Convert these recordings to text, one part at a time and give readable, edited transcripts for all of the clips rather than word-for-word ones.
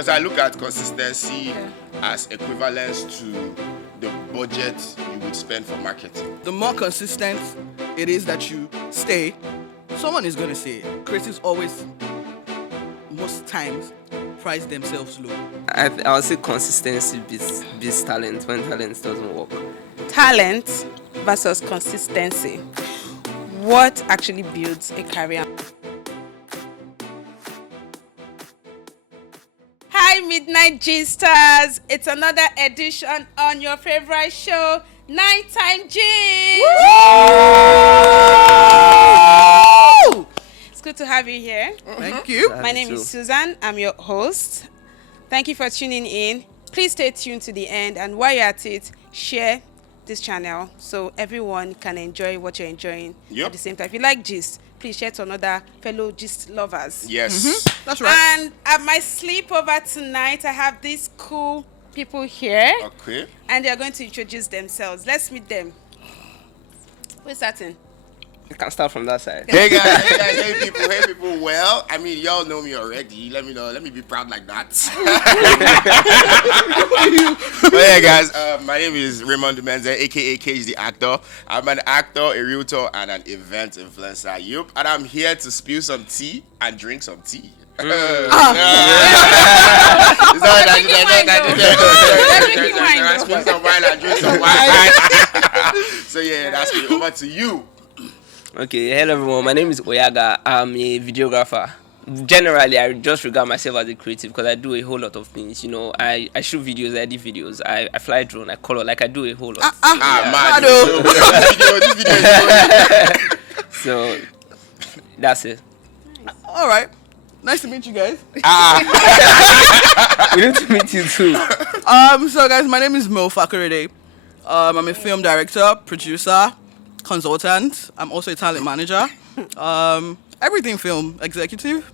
Because I look at consistency as equivalence to the budget you would spend for marketing. The more consistent it is that you stay, someone is going to say it. Creatives always, most times, price themselves low. I would say consistency beats talent when talent doesn't work. Talent versus consistency. What actually builds a career? Hi, Midnight Gisters. It's another edition on your favorite show, Nighttime Gist. It's good to have you here. Thank you. My name is Susan. I'm your host. Thank you for tuning in. Please stay tuned to the end, and while you're at it, share this channel so everyone can enjoy what you're enjoying at the same time. If you like gist, please share to another fellow gist lovers. Yes. That's right. And at my sleepover tonight, I have these cool people here. Okay. And they're going to introduce themselves. Let's meet them. Who's starting? You can start from that side. Hey guys, hey people. Well, I mean, y'all know me already. Let me know. Let me be proud like that. But yeah, guys, my name is Raymond Umenze, aka Cage the Actor. I'm an actor, a realtor, and an event influencer. Yup, and I'm here to spill some tea and drink some tea. Spill some wine and drink some wine. So yeah, that's me. Over to you. Okay, hello everyone. My name is Oyagha. I'm a videographer. Generally, I just regard myself as a creative because I do a whole lot of things. You know, I shoot videos, I edit videos, I fly drone, I color, like I do a whole lot. Man. This video is So that's it. All right. Nice to meet you guys. We need to meet you too. So guys, my name is Mo Fakorede. I'm a film director, producer, consultant. I'm also a talent manager. Everything film executive.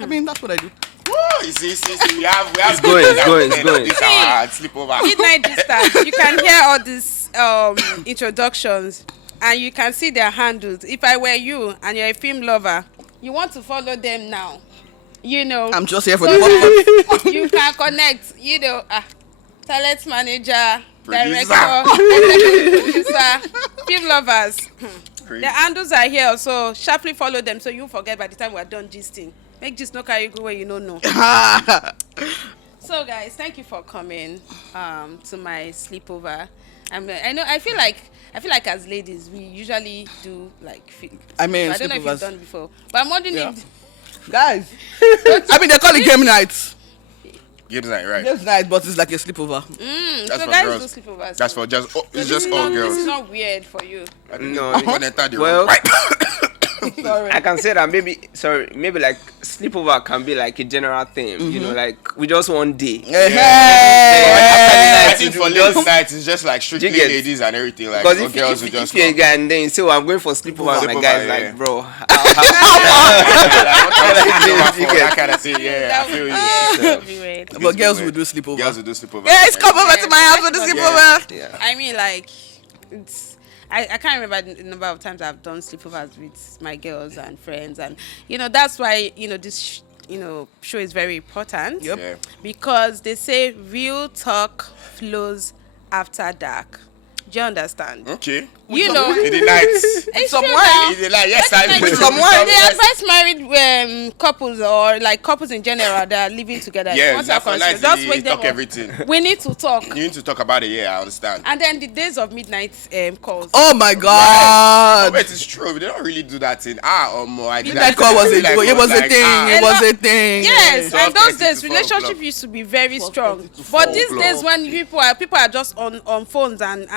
I mean, that's what I do. Woo! You see, we have It's going. This our sleepover. Midnight Distance. You can hear all these introductions and you can see their handles. If I were you and you're a film lover, you want to follow them now. You know. I'm just here for the podcast. You can connect, you know, talent manager, Producer. director, producer, film lovers. The handles are here, so sharply follow them so you forget by the time we're done gisting. Make gist no carry go where you don't know. So guys, thank you for coming to my sleepover. I feel like as ladies we usually do like I mean, I don't know if you've done before, but I'm wondering if guys. I mean, they call it game nights. Games night, right? Games night, but it's like a sleepover. That's so for guys girls. do sleepovers. That's for just it's just all This girls. is not weird for you. No. Well, Sorry. I can say that maybe like sleepover can be like a general theme. You know, like we just one day. I think for ladies night it's just like strictly ladies and everything. Like Because girls will if just you're a come. guy and then you say, well, I'm going for sleepover, my guys yeah. like, bro, That kind of thing. Yeah, I feel you. That'd be weird. But girls will do sleepover. Girls will do sleepover. Guys, come over to my house for the sleepover. Yeah. I mean, like, I can't remember the number of times I've done sleepovers with my girls and friends, and you know that's why this show is very important. Yep. Yeah. Because they say real talk flows after dark. Do you understand? Okay. You know, In the night. it's some true wine. now. In the night. Yes, I Like, do. some wine. They advise married couples or like couples in general that are living together. Yeah, Once they're for conscious, night just wake them talk up. everything. We need to talk. You need to talk about it. Yeah, I understand. And then the days of midnight calls. Oh my God. But it's true. They don't really do that in more. I did That call was a thing. It was a thing. Yes, Yeah. and those 12:30 days to 4 relationship o'clock. used to be very 12:30 strong. to 4 But these o'clock. days when people are just on phones and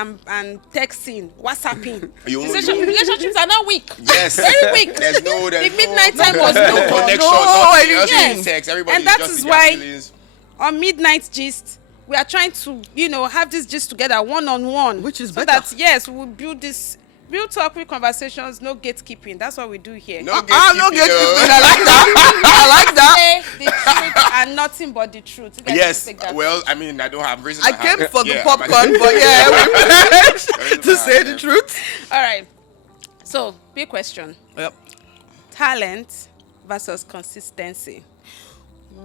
texting, WhatsApping, relationships are now weak. Yes. Very weak. There's no. The midnight time was no no. connection. No, Nothing. anything. Just text. Everybody And that just is in their why- feelings. On midnight gist, we are trying to have this gist together one-on-one, Which is so better. that yes, we'll build this real talk, real conversations, no gatekeeping. That's what we do here. No No gatekeeping. gatekeeping. I like that. I like that. Say the truth and nothing but the truth. You guys Yes. take that. Well, I mean, I don't have reason. I came for the Yeah, popcorn, but yeah, we managed to say the truth. All right. So, big question. Yep. Talent versus consistency.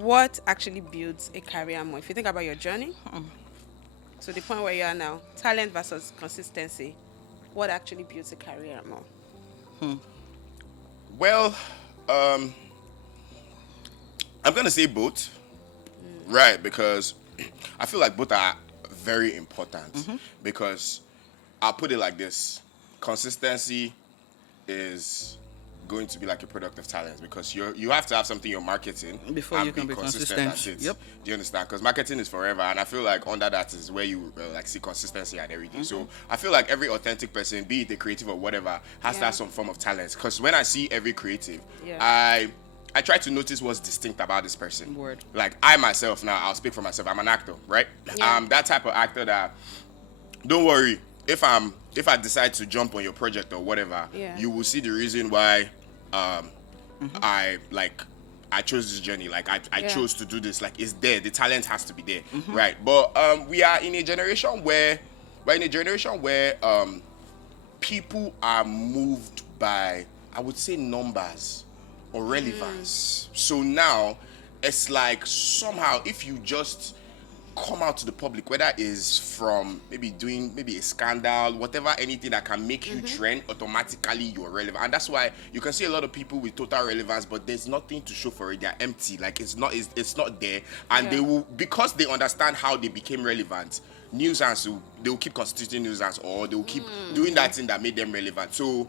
what actually builds a career more? If you think about your journey, to the point where you are now, talent versus consistency, what actually builds a career more? Well, I'm gonna say both, right? Because I feel like both are very important. Because I'll put it like this: consistency is going to be like a product of talent, because you have to have something you're marketing Before and you can be consistent. at it. Yep. Do you understand? Because marketing is forever, and I feel like under that is where you like see consistency and everything. So I feel like every authentic person, be it a creative or whatever, has to have some form of talent. Because when I see every creative, I try to notice what's distinct about this person. Word. Like I myself now, I'll speak for myself. I'm an actor, right? I'm that type of actor that, don't worry, if I decide to jump on your project or whatever, you will see the reason why I chose this journey. Like I chose to do this. Like it's there. The talent has to be there, right? But we are in a generation where people are moved by, I would say, numbers or relevance. So now it's like somehow if you just come out to the public, whether it's from doing a scandal, whatever, anything that can make you trend, automatically you're relevant. And that's why you can see a lot of people with total relevance, but there's nothing to show for it. They're empty. Like it's not there. And they will, because they understand how they became relevant, nuisance, they will keep constituting nuisance, or they will keep doing that thing that made them relevant. So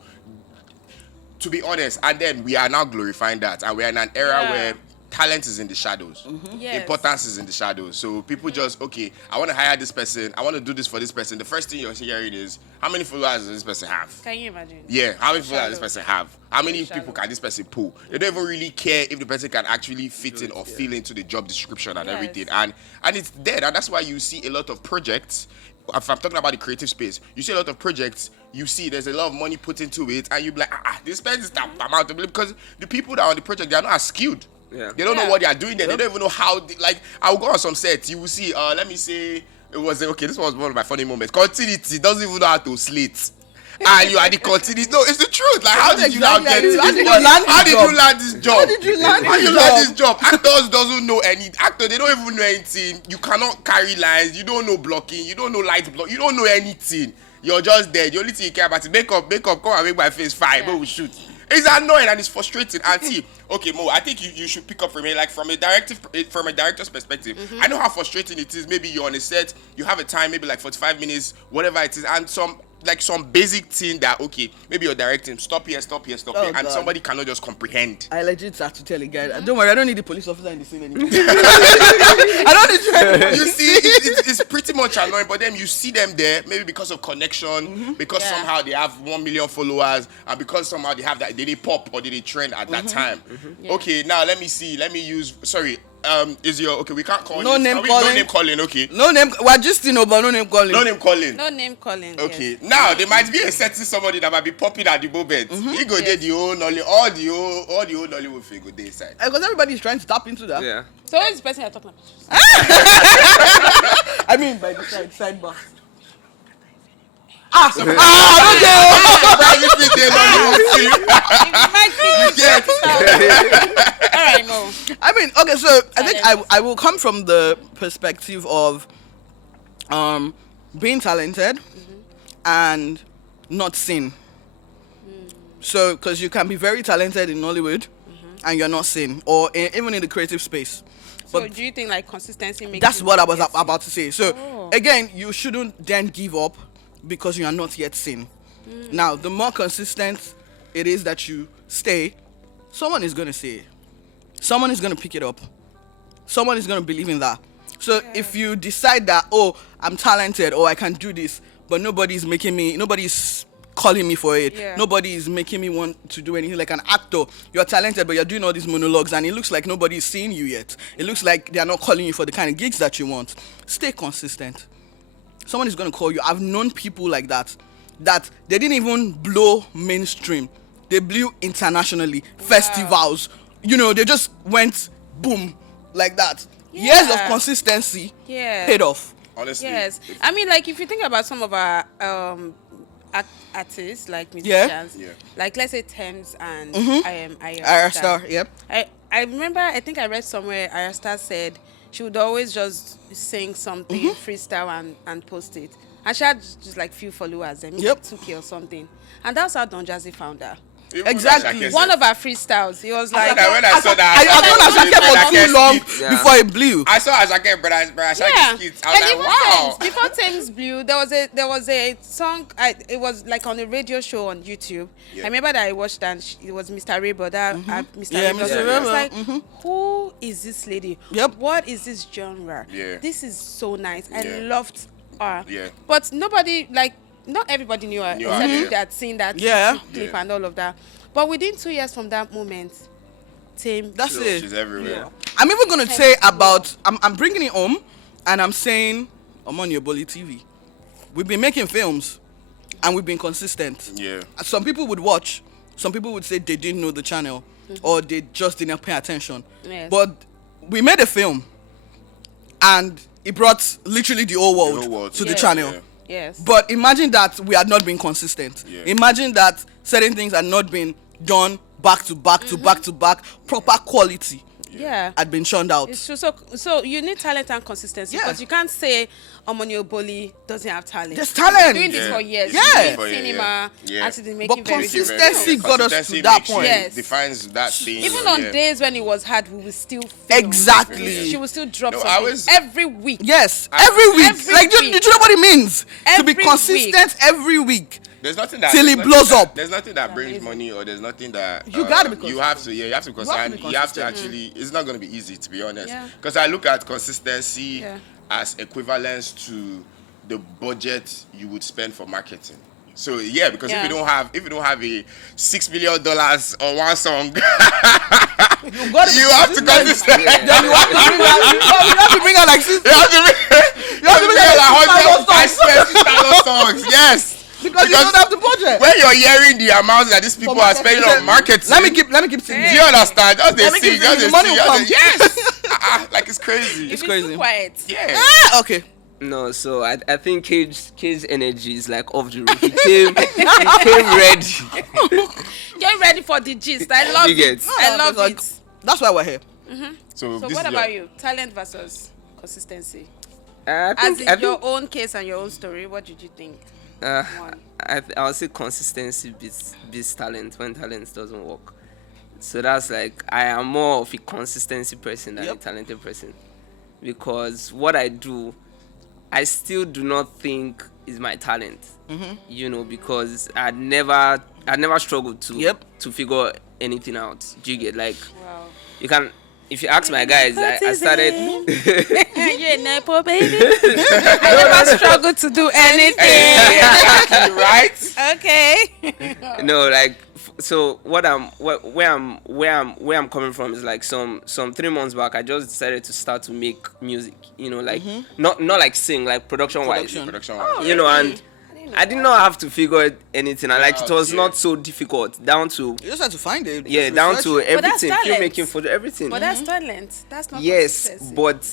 to be honest, and then we are now glorifying that, and we're in an era where talent is in the shadows. Importance is in the shadows. So people just, okay, I want to hire this person, I want to do this for this person. The first thing you're hearing is, how many followers does this person have? Can you imagine? Yeah, how many followers does this person have? How many people can this person pull? They don't even really care if the person can actually fit in or feel into the job description and everything. And it's dead. And that's why you see a lot of projects. If I'm talking about the creative space, you see a lot of projects, you see there's a lot of money put into it, and you're like, this person is that amount of, because the people that are on the project, they are not as skilled. They don't know what they are doing there. They don't even know how. I will go on some sets. You will see. Let me say, it was okay. This was one of my funny moments. Continuity doesn't even know how to slate. And you are the continuity. No, it's the truth. Like, how did you now get this? How did you land this job? How did you land this job? Actors doesn't know any actor. They don't even know anything. You cannot carry lines. You don't know blocking. You don't know light block. You don't know anything. You're just there. The only thing you care about is makeup. Come and make my face fine. But we shoot. It's annoying and it's frustrating. And see, okay, Mo, I think you should pick up from it. Like from a director's perspective, I know how frustrating it is. Maybe you're on a set, you have a time, maybe like 45 minutes, whatever it is, and some basic thing that, okay, maybe you're directing, stop here, and God. somebody cannot just comprehend. I legit have to tell a guy, don't worry, I don't need the police officer in the scene anymore. I don't need You see, it's pretty much annoying, but then you see them there, maybe because of connection, because somehow they have 1 million followers, and because somehow they have that, they pop or they trend at that time. Okay, now let me use, sorry, is your, okay, we can't call no name calling. No name calling, okay. No name, we're just, but no name calling. No name calling. No name calling. Okay, now there might be a certain somebody that might be popping at the moment. He go there, the whole Nollywood, all the whole Nollywood thing go there inside. Because everybody's trying to tap into that. Yeah. So who is the person you're talking about? I mean, by the sidebar. Private thing, All right, Mo. I mean, okay, so I think I will come from the perspective of being talented and not seen. So, because you can be very talented in Nollywood and you're not seen, or even in the creative space. So do you think like consistency makes That's you what I was about to say. So, again, you shouldn't then give up because you are not yet seen. Now, the more consistent it is that you stay, someone is going to see it. Someone is going to pick it up. Someone is going to believe in that. So if you decide that, oh, I'm talented or I can do this, but nobody's calling me for it. Nobody is making me want to do anything. Like an actor, you're talented, but you're doing all these monologues and it looks like nobody's seeing you yet. It looks like they're not calling you for the kind of gigs that you want. Stay consistent. Someone is going to call you. I've known people like that they didn't even blow mainstream. They blew internationally. Festivals. They just went boom like that. Years of consistency paid off. Honestly. Yes. I mean, like, if you think about some of our artists, like musicians, like, let's say Thames and Ayra Star, yep. I remember, I think I read somewhere, Arasta said she would always just sing something, freestyle and post it. And she had just like few followers, maybe Yep. 2K or something. And that's how Don Jazzy found her. Even Exactly. Ashake One said- of our freestyles, he was like, When I saw that, I've known Ashake for too long Yeah. before it blew. I saw Ashake, but Ashake yeah. skits. I was And like, even wow. Thames, before Thames Blue, there was a song. It was like on a radio show on YouTube. Yeah. I remember that I watched and it was Mr. Rainbow. That Mr. Yeah, Rainbow. Mr. I was Rainbow. like, who is this lady? Yep. What is this genre? Yeah. This is so nice. I Yeah. loved her. Yeah. But nobody not everybody knew her. Knew her, Except yeah. people that had seen that Yeah. clip Yeah. and all of that. But within 2 years from that moment, Tim. That's it. She's everywhere. Yeah. I'm even gonna say about I'm bringing it home, and I'm saying I'm on your Bully TV. We've been making films, and we've been consistent. Yeah. Some people would watch. Some people would say they didn't know the channel, or they just didn't pay attention. Yes. But we made a film, and it brought literally the whole world, whole world to to the Yeah. channel. Yeah. Yes. But imagine that we had not been consistent. Yeah. Imagine that certain things had not been done back to back to back to back. Proper quality yeah. had been shunned out. It's true. So you need talent and consistency. Yeah. Because you can't say Omoni Oboli doesn't have talent. There's talent. Doing this Yeah. for years. Yeah. Doing For- yeah, cinema, yeah. actually making But very consistency good films. got us to Consistency that makes you- point. Yes. defines that thing. Even so, on yeah. days when it was hard, we will still film. Exactly. She will still drop No, I something was- every week. Yes, every week. Every Like, do week. you know what it means? To be Every consistent every week. There's nothing that Till there's it nothing blows that- up. There's nothing that brings money, or there's nothing that You gotta be You have to, you have to have to consistent. be You have to consistent. actually. It's not going to be easy, to be honest. Yeah. Because I look at consistency Yeah. as equivalence to the budget you would spend for marketing. So yeah, because Yeah. if you don't have a $6 million on one song, You gotta be you have to consistent. Then you have to bring out, you have to bring out like six. You have to bring out like 100 songs. Yes. Because you don't have the budget. When you're hearing the amounts that these people are spending on marketing, Let me keep singing. do you understand? Just they Let me sing, keep just singing, they the money sing, will just they- yes. Like it's crazy. It's crazy. Too quiet. Yeah. Ah, okay. No, so I think Cage's energy is like off the roof. He came ready. Get ready for the gist. I love You get- it. I love Like, it. that's why we're here. So, So this what is about your- you? Talent versus consistency. I As think, in your own case and your own story, what did you think? One. I would say consistency beats talent when talent doesn't work. So that's like I am more of a consistency person than a Yep. talented person, because what I do, I still do not think is my talent. You know, because I'd never struggled to Yep. to figure anything out. Do you get like Wow. you can. If you ask my guys, I started. You're a Nepo baby. I never struggled to do anything. Exactly, right? Okay. No, like so where I'm coming from is like some 3 months back I just decided to start to make music, you know, like not like sing, like production wise, Production. you know, and I did not have to figure anything, and like it was Yeah. not so difficult down to You just have to find it. yeah Just down research to it. But that's everything, talent. filmmaking, for everything. But that's talent. That's not Yes, consistency. but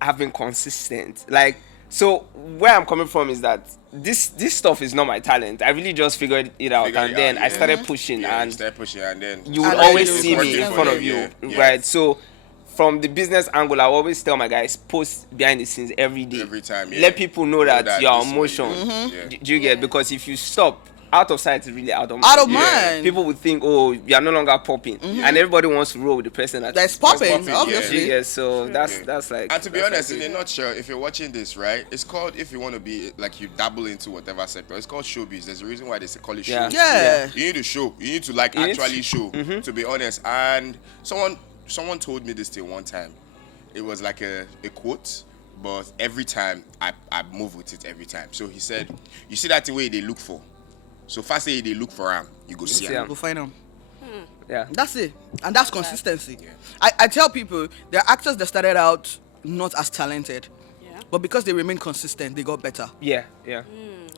I've been consistent. Like, so where I'm coming from is that this stuff is not my talent. I really just figured it out, Figured and it then out, I yeah. started pushing, Yeah, and start pushing, and then you would And always then see you me in work front for of it, you, yeah. right? So from the business angle, I always tell my guys, post behind the scenes every day. Every time, yeah. Let people know that you're this on is motion. what you're doing. Yeah. Do you get? Because if you stop, out of sight is really out of mind. Out of Yeah. mind. People would think, oh, you are no longer popping, and everybody wants to roll with the person That's that's popping, popping, yeah. obviously. yeah. So that's like. And to be that's honest, like in it. a nutshell, if you're watching this, right, it's called, if you want to be like you dabble into whatever sector, it's called showbiz. There's a reason why they call it Yeah. showbiz. Yeah. You need to show. You need to like You need actually to- show. To be honest, and someone told me this thing one time. It was like a quote, but every time I move with it every time. So he said, "You see that thing where they look for. So fast say they look for him, you go see see him." am. Go find them. Yeah. That's it. And that's consistency. Yeah. I tell people, there are actors that started out not as talented, Yeah. but because they remained consistent, they got better. Yeah. Yeah.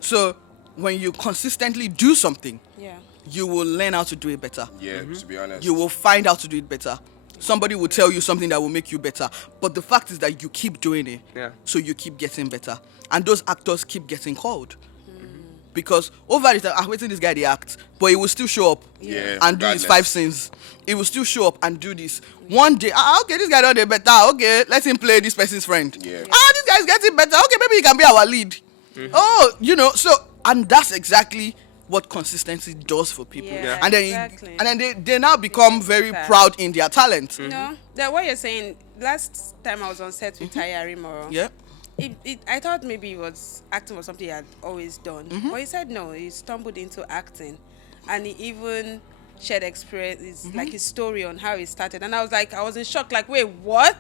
So when you consistently do something, Yeah. you will learn how to do it better. Yeah, to be honest. You will find out to do it better. Somebody will tell you something that will make you better. But the fact is that you keep doing it. Yeah. So you keep getting better. And those actors keep getting called. because over the time, I'm waiting this guy the act, but he will still show up and do his 5 scenes. He will still show up and do this. One day, okay, this guy done it better. Okay, let him play this person's friend. Yeah. This guy's getting better. Okay, maybe he can be our lead. Oh, so, and that's exactly what consistency does for people. And then exactly. and then they now become very proud in their talent. That what you're saying, last time I was on set with Taya Rimoro. Yeah. I thought maybe it was acting was something he had always done. But he said no, he stumbled into acting. And he even shared experience, like his story on how he started. And I was in shock, like, wait, what?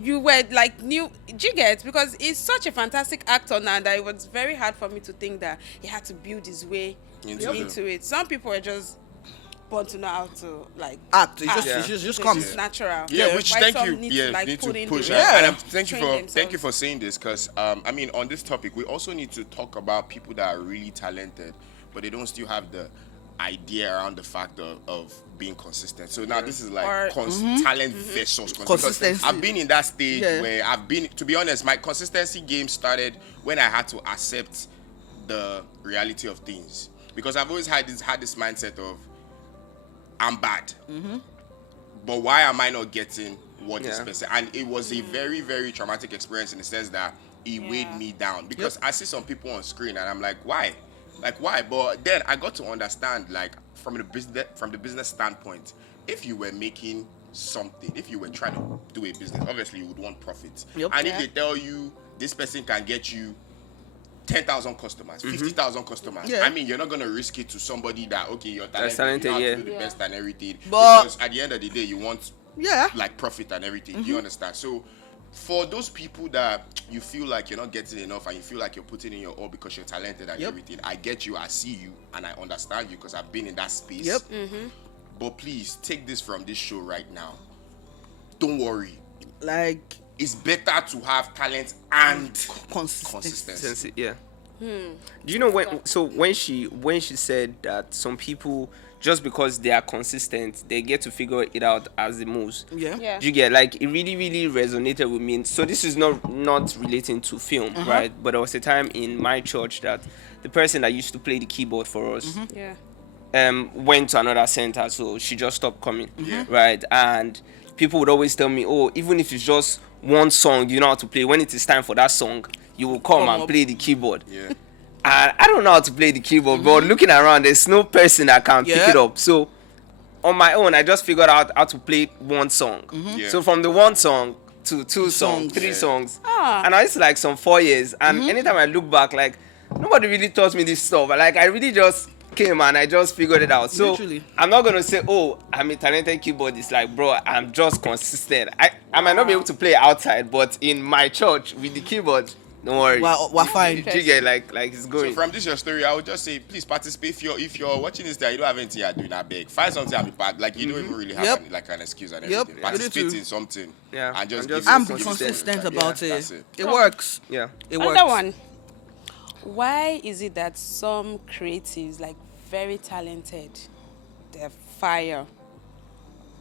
You were like new, do you get? Because he's such a fantastic actor now that it was very hard for me to think that he had to build his way into it. Some people are just born to know how to like act. It just comes. It's natural. Yeah, which Why thank some you. need Yeah, to, like, need put to in push. the And work, thank you train for saying this, because I mean, on this topic, we also need to talk about people that are really talented, but they don't still have the idea around the fact of being consistent. So now this is like talent versus consistency. I've been in that stage where to be honest, my consistency game started when I had to accept the reality of things, because I've always had this mindset of I'm bad, but why am I not getting what is specific? And it was a very, very traumatic experience in the sense that it weighed me down, because I see some people on screen and I'm like, why? Like, why? But then I got to understand, like, from the business standpoint, if you were making something, if you were trying to do a business, obviously you would want profit. And if they tell you this person can get you 10,000 customers, 50,000 customers, I mean, you're not going to risk it to somebody that, okay, you're talented, you know how to do the best and everything. But because at the end of the day, you want, like, profit and everything. Do you understand? So, for those people that you feel like you're not getting enough and you feel like you're putting in your all because you're talented and everything, I get you, I see you, and I understand you because I've been in that space. But please, take this from this show right now. Don't worry. Like, it's better to have talent and consistency. consistency. Yeah. Do you know when she said that some people, just because they are consistent, they get to figure it out as it moves. Yeah. Do you get, like, it really, really resonated with me. So this is not relating to film, right? But there was a time in my church that the person that used to play the keyboard for us went to another center, so she just stopped coming, right? And people would always tell me, oh, even if it's just one song you know how to play, when it is time for that song, you will come and play the keyboard. And I don't know how to play the keyboard, but looking around, there's no person that can pick it up. So on my own, I just figured out how to play one song. So from the one song to two songs, three songs, and I used to, like, some 4 years. And anytime I look back, like, nobody really taught me this stuff. Like, I really just came and I just figured it out. So I'm not gonna say, oh, I'm a talented keyboardist. Like, bro, I'm just consistent. I might not be able to play outside, but in my church with the keyboard, don't worry. We're fine. You get, like it's going. So from this your story, I would just say, please participate. If you're watching this there, you don't have anything you're doing, that big. Find something and be part. Like, you don't even really have an excuse and everything. Participate in something. And just give I'm it consistent about it. That's it. It works. Yeah. It works. Another one. Why is it that some creatives, like very talented, they're fire?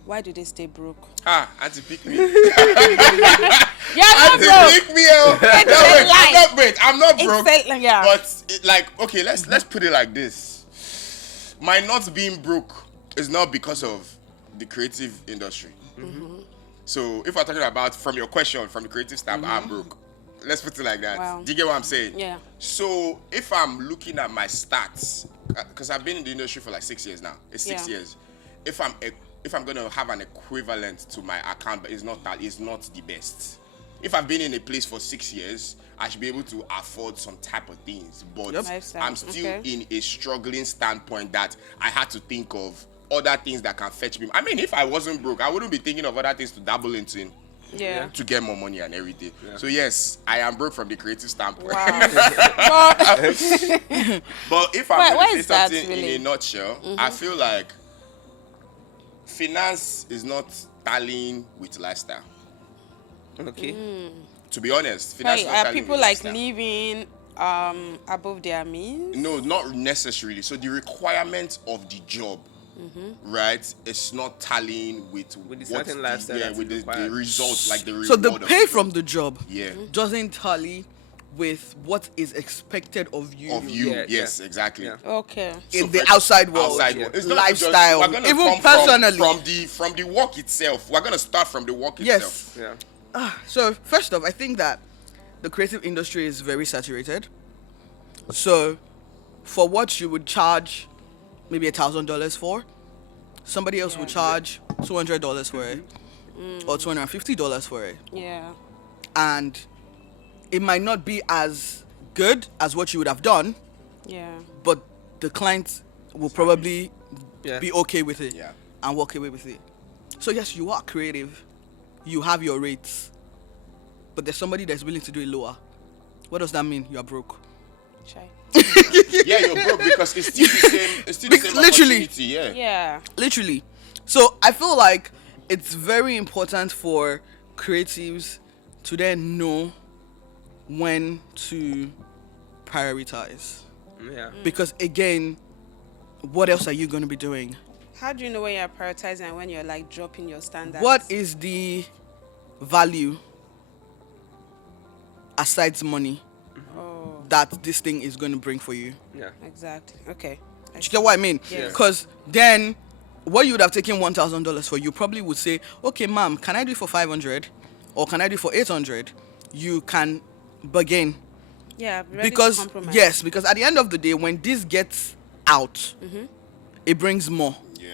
Why do they stay broke? Auntie, pick me. Yeah, not broke. Auntie, pick me out. I'm not broke. But like, okay, let's put it like this. My not being broke is not because of the creative industry. So if we're talking about from your question, from the creative standpoint, I'm broke. Let's put it like that. Wow. Do you get what I'm saying? Yeah. So if I'm looking at my stats, because I've been in the industry for like 6 years now. It's 6 years. If I'm gonna have an equivalent to my account, but it's not the best. If I've been in a place for 6 years, I should be able to afford some type of things. But I'm still in a struggling standpoint that I had to think of other things that can fetch me. I mean, if I wasn't broke, I wouldn't be thinking of other things to dabble into. To get more money and everything. So yes, I am broke from the creative standpoint. Wow. But if I'm going to say something in a nutshell, I feel like finance is not tallying with lifestyle. Okay. To be honest, finance is not tallying people with like lifestyle. living above their means? No, not necessarily. So the requirement of the job, right, it's not tallying with the certain lifestyle. with the results, like the reward. So the of pay the from job. the job doesn't tally with what is expected of you. Of you, Yeah, yes, yeah. exactly. Yeah. Okay. In So the for- outside world, It's not just- lifestyle, we're gonna even come from- personally. from the work itself. We're gonna start from the work Yes. itself. Yeah. So first off, I think that the creative industry is very saturated. So for what you would charge maybe $1,000 for, somebody else would charge $200 for it or $250 for it. Yeah. And it might not be as good as what you would have done, Yeah. but the client will probably Yeah. be okay with it Yeah. and walk away with it. So yes, you are creative, you have your rates, but there's somebody that's willing to do it lower. What does that mean? You are broke. Shy. Yeah, you're broke because it's still the same. It's still the same Literally. opportunity. Yeah. Yeah. Literally. So I feel like it's very important for creatives to then know when to prioritize. Yeah. Because again, what else are you going to be doing? How do you know when you're prioritizing and when you're like dropping your standards? What is the value aside money Oh, that this thing is going to bring for you? Yeah. exactly. Okay. Do you get what I mean? Yes. Because then what you would have taken $1,000 for, you probably would say, okay, ma'am, can I do it for 500 or can I do it for 800? You can bargain. Yeah. Ready to Because compromise. yes, because at the end of the day, when this gets out, it brings more Yeah.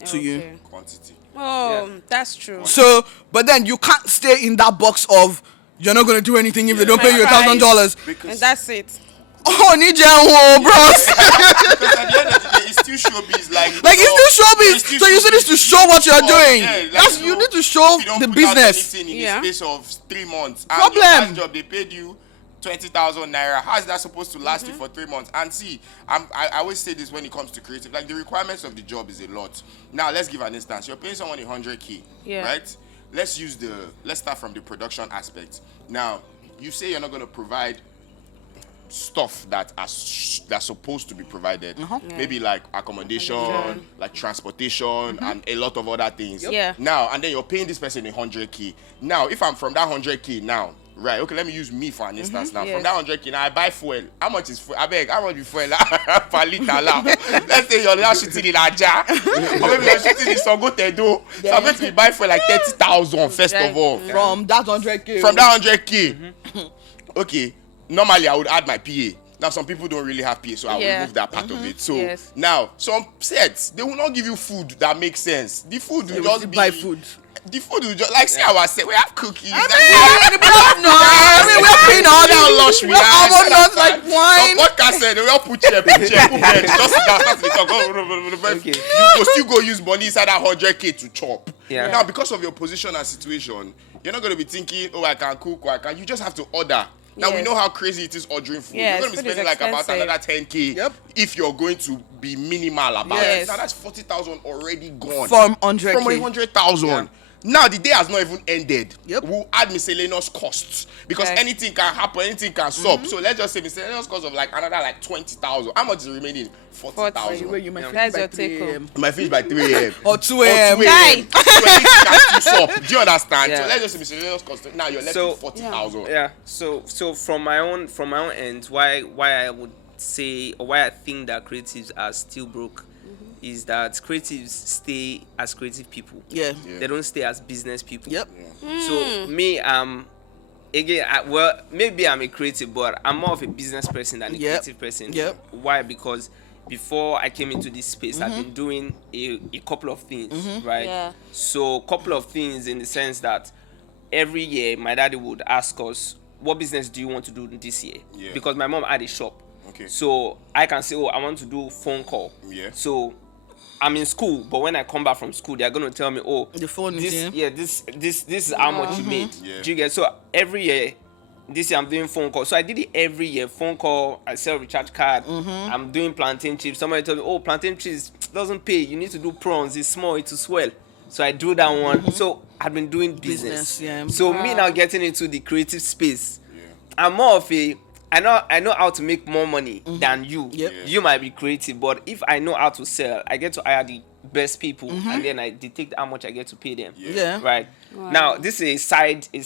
Yeah. to you. Okay. Quantity. Oh, Yeah. that's true. So, but then you can't stay in that box of you're not gonna do anything if they don't pay you $1,000. And Because that's it. Oh, Nijan, bros. because at the end of the day, it's still showbiz. Like It's still showbiz. So you still need to show what you're doing. Yeah, like, That's you need to show if you don't the put out business. anything in Yeah. the space of 3 months. Problem. And your last job, they paid you 20,000 naira. How is that supposed to last you for 3 months? And see, I always say this when it comes to creative. Like the requirements of the job is a lot. Now let's give an instance. You're paying someone 100K, Yeah. right? Let's start from the production aspect. Now you say you're not going to provide stuff that's supposed to be provided. Yeah. Maybe like accommodation, like transportation, and a lot of other things. Yep. Yeah. Now, and then you're paying this person 100K. Now, if I'm from that 100K now, right? Okay, let me use me for an instance now. Yes. From that 100K now, I buy fuel. How much is fuel? I beg, how much is fuel per liter now? Let's say you're now shooting in Aja, or maybe you're shooting in Sogotedo. So I'm going to be buying for like 30,000 first of all. From that 100K. From that 100K. Okay, normally I would add my PA. Now some people don't really have PA, so I will Yeah. remove that part of it. So Yes. now some sets, they will not give you food that makes sense. The food will You just will be buy food. The food will just like see our set. We have cookies. No, we are paying all that lush. We have almost like wine. Some podcast said they will put chair, put bed. Just sit down, start to talk. Okay. You go still go use money inside that 100K to chop. Yeah. Now because of your position and situation, you're not going to be thinking, oh, I can cook or I can. You just have to order. Now we Yes. know how crazy it is ordering food. Yes, You're going to be food is spending like about expensive. another 10K. Yep. If you're going to be minimal about Yes. it. Now that's 40,000 already gone. From 100K. From 100,000. Yeah. Now the day has not even ended. Yep. We'll add miscellaneous costs because Okay. anything can happen, anything can sub. So let's just say miscellaneous cost of like another like 20,000. How much is remaining? 40,000. Where you might That's finish by your 3 take home. a.m. My finish by 3 a.m. Or 2 a.m. Or 2 a.m. Guy. So anything can still sub. Do you understand? Yeah. So let's just say miscellaneous cost. Now you're left So- with 40,000. Yeah. So from my own end, why I would say, or why I think that creatives are still broke is that creatives stay as creative people. Yeah. They don't stay as business people. Yep. So me, again, maybe I'm a creative, but I'm more of a business person than a Yep. creative person. Yep. Why? Because before I came into this space, I've been doing a couple of things, right? Yeah. So couple of things in the sense that every year my daddy would ask us, what business do you want to do this year? Yeah. Because my mom had a shop. Okay. So I can say, oh, I want to do phone call. Yeah. So I'm in school, but when I come back from school, they're going to tell me, oh, The phone is this, here. yeah, this is how much you made. Yeah. Do you get? So every year, this year I'm doing phone call. So I did it every year. Phone call, I sell recharge card. I'm doing plantain chips. Somebody told me, oh, plantain chips doesn't pay. You need to do prawns. It's small, it will swell. So I do that one. So I've been doing business. Yeah. So me now getting into the creative space, I'm more of a I know how to make more money than you. Yep. Yeah. You might be creative, but if I know how to sell, I get to hire the best people, and then I detect how much I get to pay them. Yeah. Right. Now, this is a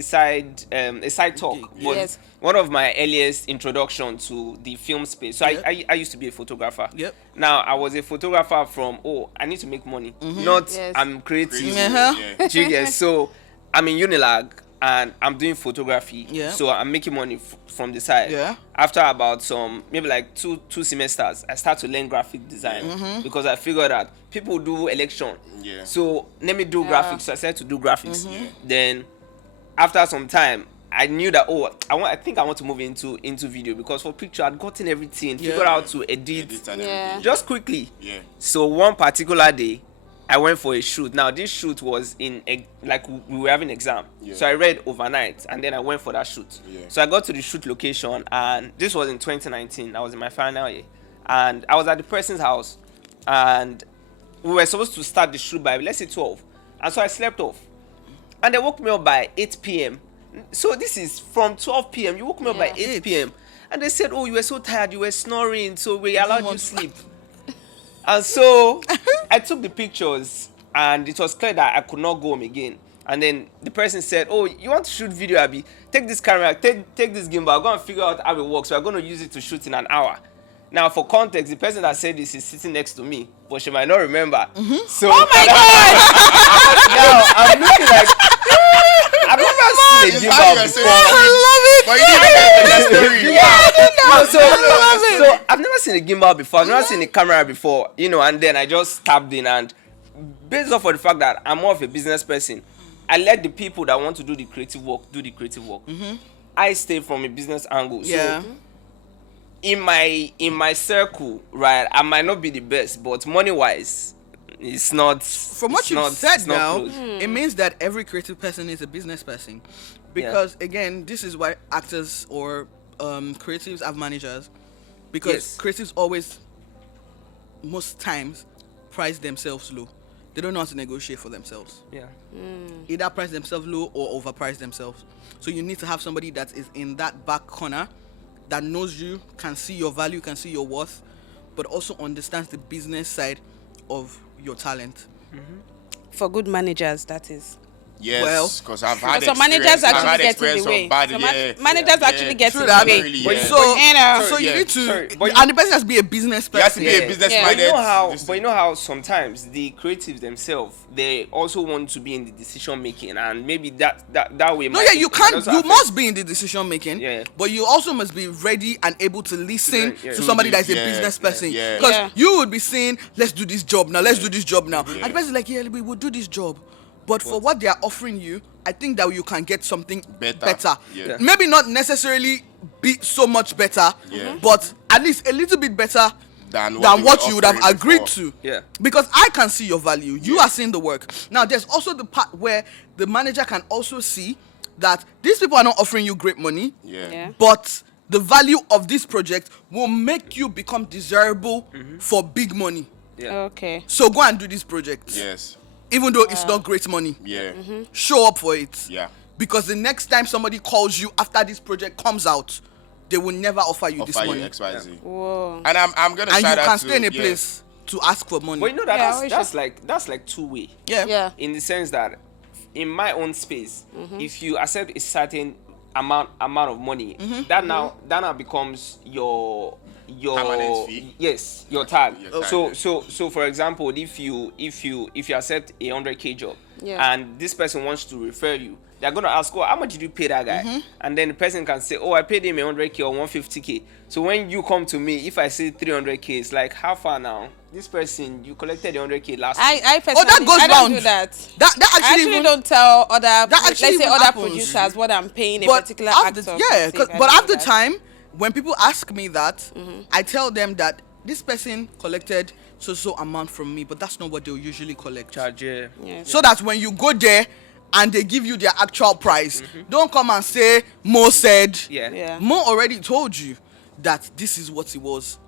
side talk. But Yes. one of my earliest introduction to the film space. So I used to be a photographer. Yep. Now I was a photographer from I need to make money, not Yes. I'm creative. Yeah. Do you get? So I'm in Unilag and I'm doing photography. Yeah. So I'm making money from the side. Yeah. After about maybe like two semesters, I start to learn graphic design because I figured out people do election. Yeah. So let me do graphics. So I started to do graphics. Then after some time, I knew that I think I want to move into video because for picture I'd gotten everything, figured out to edit Yeah. just quickly. Yeah. So one particular day, I went for a shoot. Now this shoot was like we were having exam. Yeah. So I read overnight and then I went for that shoot. Yeah. So I got to the shoot location and this was in 2019. I was in my final year and I was at the person's house and we were supposed to start the shoot by let's say 12. And so I slept off. And they woke me up by 8 p.m. So this is from 12 p.m. You woke me up by 8 p.m. And they said, oh, you were so tired, you were snoring, so we allowed you to sleep. And so I took the pictures and it was clear that I could not go home again. And then the person said, oh, you want to shoot video, Abby? Take this camera, take this gimbal, go and figure out how it works. We're going to use it to shoot in an hour. Now, for context, the person that said this is sitting next to me, but she might not remember. So, Oh my God! now I'm looking like, I've never seen a gimbal before. But you didn't get that story. So I've never seen a gimbal before. I've never seen a camera before, and then I just tapped in and based off of the fact that I'm more of a business person, I let the people that want to do the creative work do the creative work. I stay from a business angle. Yeah. So in my circle, right, I might not be the best, but money-wise, it's not. From what you said now, it means that every creative person is a business person. Because again, this is why actors or creatives have managers. Because creatives always, most times, price themselves low. They don't know how to negotiate for themselves. Yeah. Either price themselves low or overprice themselves. So you need to have somebody that is in that back corner that knows you, can see your value, can see your worth, but also understands the business side of your talent. For good managers, that is. Yes, because I've had Some managers actually get in the way. Managers actually get in the way. Really, So you need to, and the person has to be a business person. You have to be a business minded. But you know how sometimes the creatives themselves, they also want to be in the decision making, and maybe that way. No, yeah, you can't. You must be in the decision making. Yeah. But you also must be ready and able to listen to somebody that is a business person. Yeah. Because you would be saying, "Let's do this job now. Let's do this job now." And the person is like, "Yeah, we will do this job." But for what they are offering you, I think that you can get something better. Yeah. Maybe not necessarily be so much better, but at least a little bit better than what you would have agreed to. Yeah. Because I can see your value. You are seeing the work. Now, there's also the part where the manager can also see that these people are not offering you great money, but the value of this project will make you become desirable for big money. Yeah. Okay. So go and do this project. Yes. Even though it's not great money. Yeah. Show up for it. Yeah. Because the next time somebody calls you after this project comes out, they will never offer you this money. XYZ. Whoa. And I'm gonna And shout you out can to, stay in a place to ask for money. But you know that Yeah, that's like two-way. Yeah. In the sense that in my own space, if you accept a certain amount of money, that now becomes your Permanent fee? Yes, your tag. Your tag, So for example, if you accept a 100K job and this person wants to refer you, they're gonna ask, oh, how much did you pay that guy? And then the person can say, oh, I paid him 100K or 150K. So when you come to me, if I say 300K, it's like, how far now? This person, you collected 100K last week. I personally, that goes I don't round. do that. That I actually don't tell other, let's say even other happens. producers what I'm paying a But particular after, actor. but after time, when people ask me that, I tell them that this person collected so amount from me, but that's not what they'll usually collect. Charge, yeah. So that when you go there and they give you their actual price, don't come and say Mo said. Yeah. Mo already told you that this is what it was.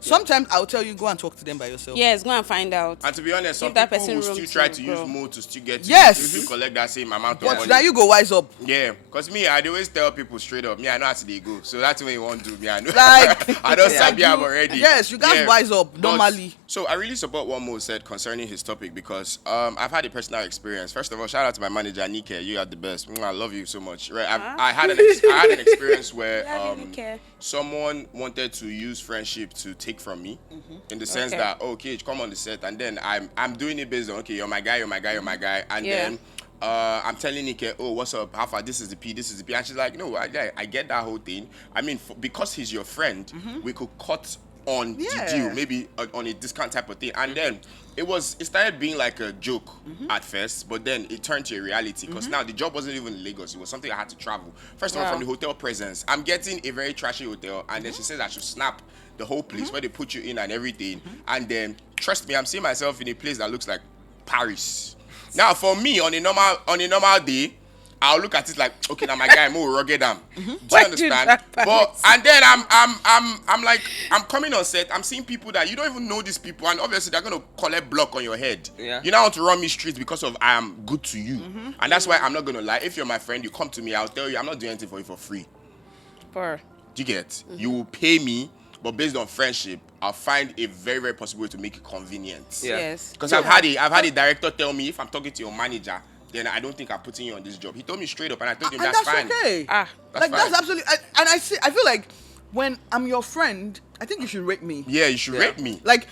Sometimes I'll tell you, go and talk to them by yourself. Yes, go and find out. And to be honest, some Give that people person will room still try to to grow. use Mo to still get Yes. to collect that same amount of But money. now you go wise up. Yeah, because me, I always tell people straight up, me, I know how to they go. So that's what you want to do. Me, I know. Like, I don't like sabi you- I'm already. Yes, you guys wise up But- normally. So I really support what Mo said concerning his topic because I've had a personal experience. First of all, shout out to my manager, Nike. You are the best. I love you so much. Right? I had an experience where Love you, Nike. someone wanted to use friendship to take from me in the sense that, okay, come on the set, and then I'm doing it based on, okay, you're my guy, and then I'm telling Nike, oh, what's up, how far, this is the P, and she's like, no, I get that whole thing. I mean, because he's your friend, we could cut on the deal, maybe on a discount type of thing, and then it started being like a joke at first, but then it turned to a reality because now the job wasn't even in Lagos, it was something I had to travel. First of all, from the hotel presence, I'm getting a very trashy hotel, and then she says I should snap the whole place where they put you in and everything, and then trust me, I'm seeing myself in a place that looks like Paris. Now for me, on a normal day, I'll look at it like, okay, now my guy Mo rugged am. Do you understand? But and then I'm like, I'm coming on set, I'm seeing people that you don't even know these people, and obviously they're gonna collect block on your head. Yeah. You now want to run me streets because of I am good to you. And that's why I'm not gonna lie. If you're my friend, you come to me, I'll tell you I'm not doing anything for you for free. Do you get? You will pay me, but based on friendship, I'll find a very, very possible way to make it convenient. Yeah. Yes. Because I've had a director tell me if I'm talking to your manager, then I don't think I'm putting you on this job. He told me straight up, and I told him And that's that's fine. okay. That's like fine. that's absolutely. I feel like when I'm your friend, I think you should rate me. Yeah, you should rate me. Like,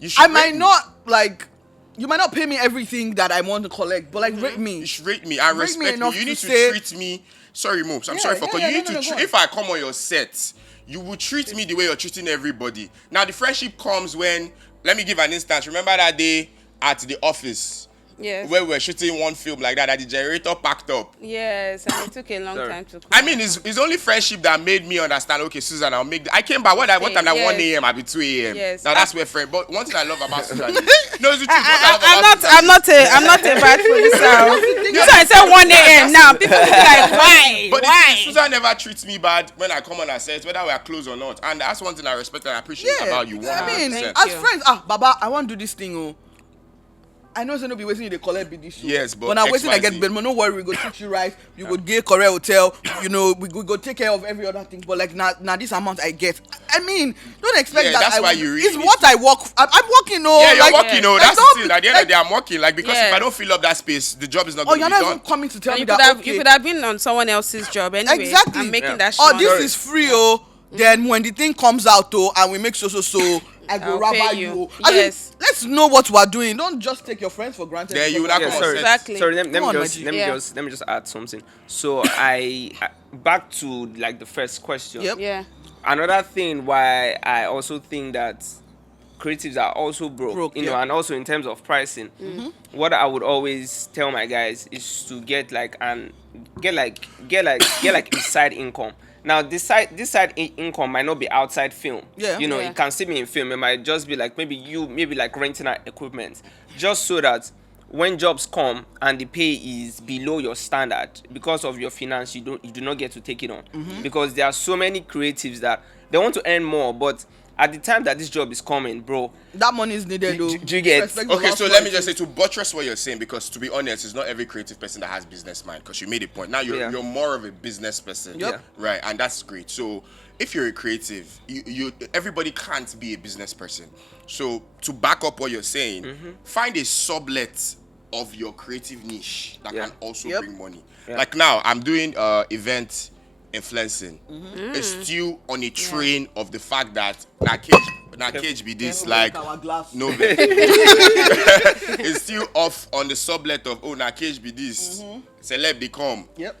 You should I rate might me. not like. You might not pay me everything that I want to collect, but like rate me. You should rate me and Rate me respect me. enough You need to to say- treat me. Sorry, Mo. I'm Yeah, sorry for yeah, you yeah, need no, to. go on. If I come on your set, you will treat me the way you're treating everybody. Now the friendship comes when. Let me give an instance. Remember that day at the office Yes. where we were shooting one film like that the generator packed up. Yes, and it took a long time to come. I mean, it's only friendship that made me understand. Okay, Susan, I'll make. I came back what time? Like Yes. 1 a.m. I'll be 2 a.m. Yes. Now that's where friend. But one thing I love about Susan. No, it's the truth. What I love about Susan I'm not a bad producer. So I said 1 a.m. now. People will be like, why? But Why? Susan never treats me bad when I come on her set, whether we are close or not. And that's one thing I respect and appreciate Yeah, about you. I mean, 100%. as you. friends, Baba, I want to do this thing. Oh, I know it's gonna be waiting you to collect bid issue. Yes, but now waiting I get XYZ. bid, but no worry, we go treat you right. You go get correct hotel. You know, we go take care of every other thing. But like now this amount I get. I mean, don't expect Yeah, that. that's I why will- you really It's need what I work. I'm working. Oh, Yeah, you're like, working, like, that's don't the be- thing. At the end of the day, I'm working. Like, because if Yes. I don't fill up that space, the job is not Oh, going you're to be not done. even coming to tell me You that. could have okay. you could have been on someone else's job anyway. Exactly. I'm making Yeah. that Oh, short. this is free, oh. Then when the thing comes out, oh, and we make so, I go I'll rubber pay you. you. I mean, Yes. let's know what we're doing. Don't just take your friends for granted. Then you because will not of- come on sorry, set. Exactly. sorry. Let Come on, me my just G. let me Yeah. just let me just add something. So I back to like the first question. Yep. Yeah. Another thing why I also think that creatives are also broke, you know, yeah. and also in terms of pricing. What I would always tell my guys is to get like a side income. Now this side income might not be outside film. Yeah. You know, Yeah. it can still be in film. It might just be like maybe like renting out equipment, just so that when jobs come and the pay is below your standard because of your finance, you do not get to take it on. Because there are so many creatives that they want to earn more, but at the time that this job is coming, bro, That money is needed, though. Do you get- Respect the Okay, last so let me prices. just say to buttress what you're saying, because to be honest, it's not every creative person that has business mind. Because you made a point. Now you're more of a business person, Yep. right? And that's great. So if you're a creative, you everybody can't be a business person. So to back up what you're saying, find a sublet of your creative niche that Yeah. can also Yep. bring money. Yeah. Like now, I'm doing event influencing. It's still on a train of the fact that cage be this like Our glass. no it's still off on the sublet of cage be this celeb they come Yep.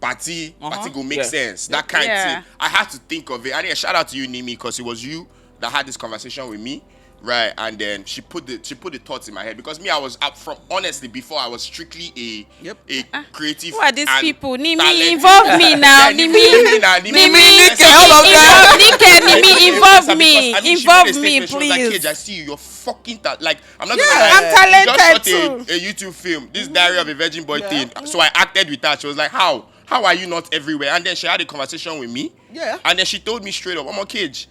party go make Yeah. sense that kind Yeah. of thing. I had to think of it. And yeah, shout out to you Nimi, because it was you that had this conversation with me, right? And then she put the thoughts in my head, because me, I was up from, honestly, before I was strictly a creative. Who are these and people? Nimi, talented. involve me now. Yeah, Nimi, now, Nike, all of them. Nimi, involve Because, me. I mean, she Involve made a me, statement. She was like, Cage, I please. see you. You're fucking like, I'm not Yeah, gonna lie. I'm You talented just shot a YouTube film, this Diary of a Virgin Boy thing. So I acted with her. She was like, how are you not everywhere? And then she had a conversation with me. Yeah. And then she told me straight up, I'm a Cage.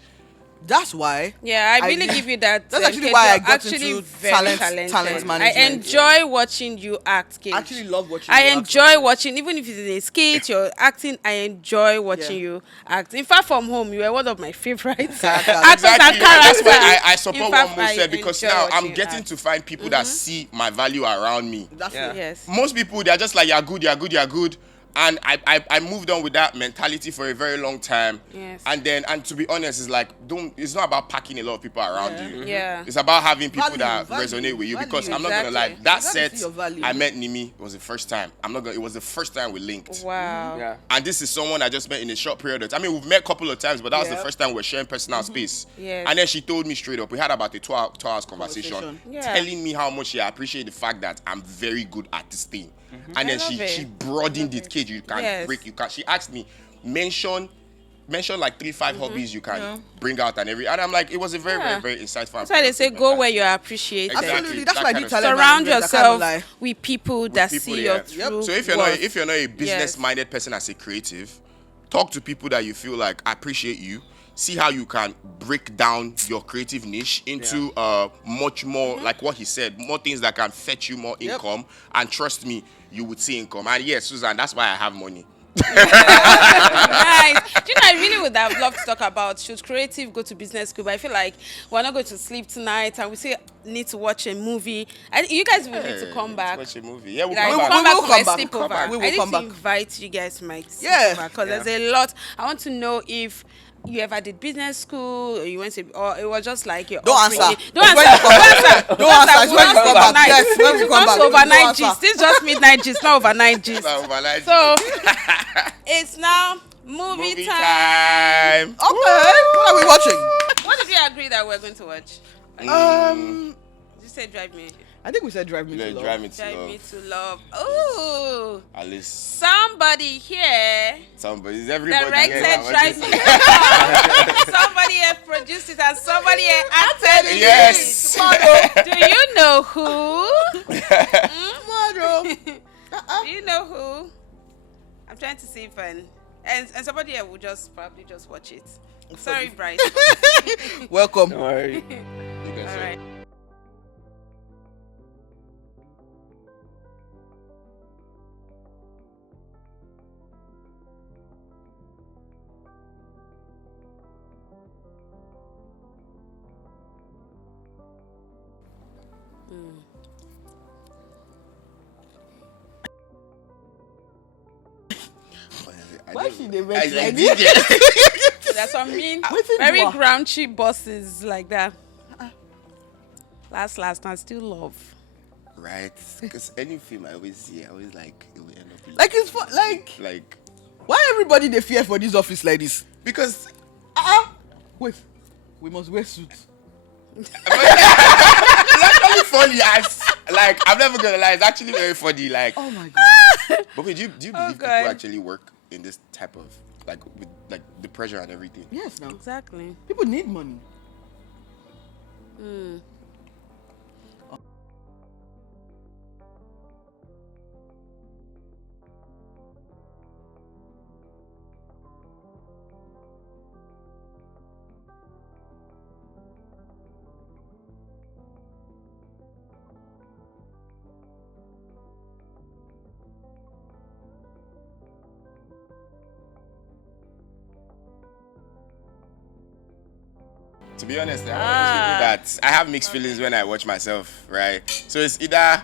That's why. Yeah, I really give you that. That's actually Kate, why I you're got actually into very talent talented. management. I enjoy watching you act, Kate. I actually love watching I you act enjoy sometimes. watching, even if it's in a skit, you're acting. I enjoy watching you act. In fact, from home, you are one of my favorites. Actors and Exactly. characters. That's why I In support fact, what Mo I said, because enjoy now watching I'm you getting act. to find people that see my value around me. That's Yeah. it. Yes. Most people, they're just like, you're good, you're good, you're good. And I moved on with that mentality for a very long time. Yes. And to be honest, it's like, it's not about packing a lot of people around you. Yeah. It's about having people that Value, resonate with you. value. Because I'm not gonna lie, Exactly. that You gotta set see your value. I met Nimi was the first time. It was the first time we linked. Wow. Yeah. And this is someone I just met in a short period of time. I mean, we've met a couple of times, but that was the Yeah. first time we were sharing personal space. Yes. And then she told me straight up, we had about a 2 hours conversation, Conversation. Yeah. telling me how much she appreciated the fact that I'm very good at this thing. And then love she it. broadened it, Kate. You can Yes. break, you can. She asked me, mention like 3-5 hobbies you can bring out and I'm like, it was a very, Yeah. very, very insightful. That's why they say go where you're appreciated. Exactly. Absolutely. That's that why I kind do of talent Surround management, I can't yourself lie. with people that people, see yeah. your true So if you're worth. not a business-minded person as a creative, talk to people that you feel like appreciate you. See how you can break down your creative niche into much more, like what he said, more things that can fetch you more income. And trust me, you would see income. And yes, Susan, that's why I have money. Nice. Do you know, I really would have loved to talk about should creative go to business school, but I feel like we're not going to sleep tonight and we still need to watch a movie. You guys will need to come back. Watch a movie. Yeah, we'll Like, come we'll back. come back will for come my back. sleepover. We will I need come to back. invite you guys to my Yeah. sleepover because there's a lot. I want to know if you ever did business school, or you went to, or it was just like your Don't upbringing. answer. Don't It's when answer. you come back. Don't answer. Don't answer. It's We when you don't come stay back. overnight. Yes, when we It come comes back. to overnight Don't answer. gist. This is just midnight gist, not overnight gist. Overnight. So it's now movie time. Okay. What are we watching? What did you agree that we're going to watch? Um, Did you say Drive Me? I think we said Drive Me Yeah, to Love. drive me to Drive love. Me to Love. Ooh. At least Somebody here somebody. Is everybody directed here? Drive Me to Love. Somebody here produced it and somebody here acted in Yes. it. Do you know who? Tomorrow. Do you know who? I'm trying to see if and somebody here will probably just watch it. Sorry, Bryce. Welcome. Don't worry. You can All say. right. Why she dey I vex like like this? DJ. There's some mean, Wetin very do I- grouchy bosses like that. Last, I still love. Right? Because any film I always see, I always like it will end up Like it's fun. Like why everybody they fear for this office like this? because Wait, we must wear suits. it's actually funny as like I'm never gonna lie, it's actually very funny. Like, Oh my god. but wait, do you believe people God. actually work in this type of like with like the pressure and everything? Yes, now Exactly. people need money. To be honest, I'm one of those people that I have mixed feelings when I watch myself, right? So it's either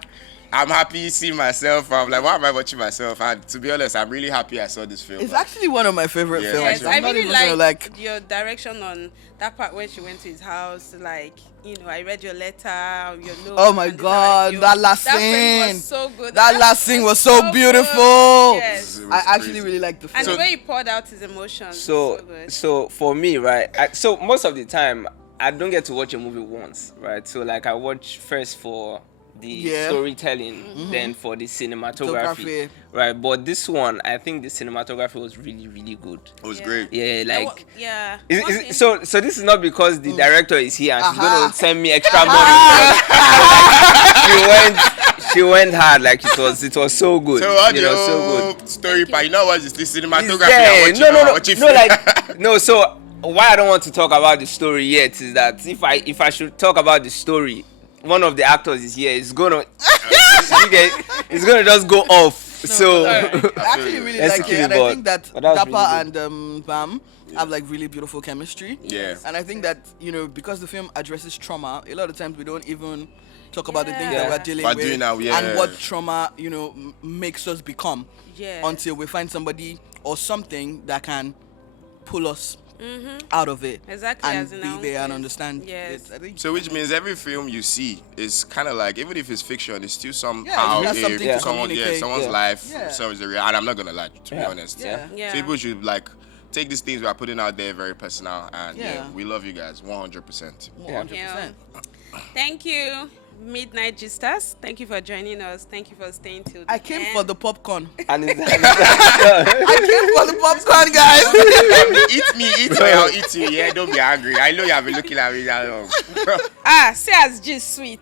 I'm happy seeing myself, or I'm like, why am I watching myself? And to be honest, I'm really happy I saw this film. It's actually one of my favorite Yeah, films. Yes, I'm I not really even gonna, like your direction on that part when she went to his house. Like, I read your letter, your note. Oh my and this, God, and that last that frame scene. was so good. That last scene was so good. beautiful. Yes. It was I actually crazy. really like the And film. the way he poured out his emotions. So, was so good. so for me, right? So most of the time, I don't get to watch a movie once, right? So like I watch first for the Yeah. storytelling, then for the cinematography, Cinematography. right? But this one, I think the cinematography was really, really good. It was Yeah. great. Yeah, like. Yeah. Is One it, thing- so this is not because the director is here and she's Uh-huh. gonna send me extra money. She went hard, like it was so good. So what you know, so good. story part? You know what? It's the cinematography. Yeah, I'm watching, I'm watching no, film. like no. So why I don't want to talk about the story yet is that if I should talk about the story, one of the actors is here. It's gonna just go off. So I actually really Let's like keep it, it and I broad. think that But that was Dapper really and Bam have like really beautiful chemistry. Yeah. And I think that, you know, because the film addresses trauma, a lot of times we don't even talk about the things that we're dealing We're with doing now, yeah. and what trauma, you know, makes us become. Yes. Until we find somebody or something that can pull us out of it. Exactly, And as in be our there and own understand Yes. it. I think So which means every film you see is kind of like, even if it's fiction, it's still Yeah, somehow it has something to communicate. someone's Yeah. life. Yeah. So is real. And I'm not gonna lie, to be honest. Yeah. Yeah. So people should like take these things we are putting out there very personal, and Yeah. we love you guys 100%. 100%. Thank you, Midnight Gistas. Thank you for joining us. Thank you for staying till the I came end. for the popcorn. and I came for the popcorn, guys. Eat me, I'll eat you. Yeah, don't be angry. I know you have been looking at me that long. See as just sweet.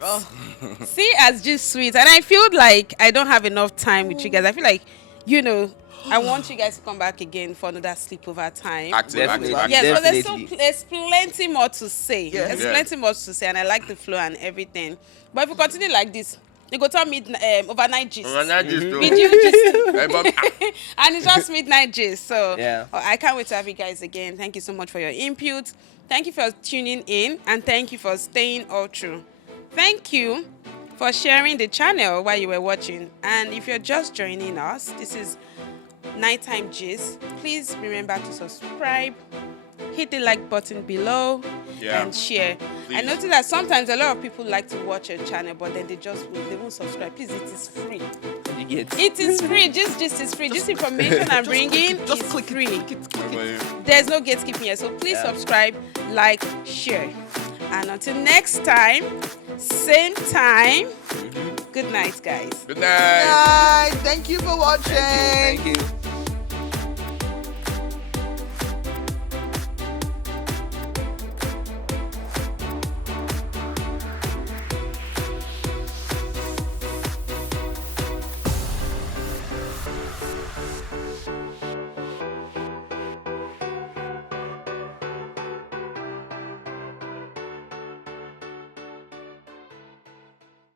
See as just sweet. And I feel like I don't have enough time with you guys. I feel like, you know, I want you guys to come back again for another sleepover time. Active. Yes, but Definitely. there's plenty more to say. Yeah. There's Yeah. plenty more to say, and I like the flow and everything. But if we continue like this, you go tell me overnight gist. Video gist. And it's just midnight gist. So Yeah. I can't wait to have you guys again. Thank you so much for your input. Thank you for tuning in, and thank you for staying all through. Thank you for sharing the channel while you were watching. And if you're just joining us, this is Nighttime Gist. Please remember to subscribe, hit the like button below, Yeah. and share. I Please. noticed that sometimes a lot of people like to watch your channel, but then they won't subscribe. Please, it is free. You get. It is free. This is free. This information I'm bringing is free. There's no gatekeeping here. So please subscribe, like, share. And until next time, same time. Good night, guys. Good night. Guys, thank you for watching. Thank you.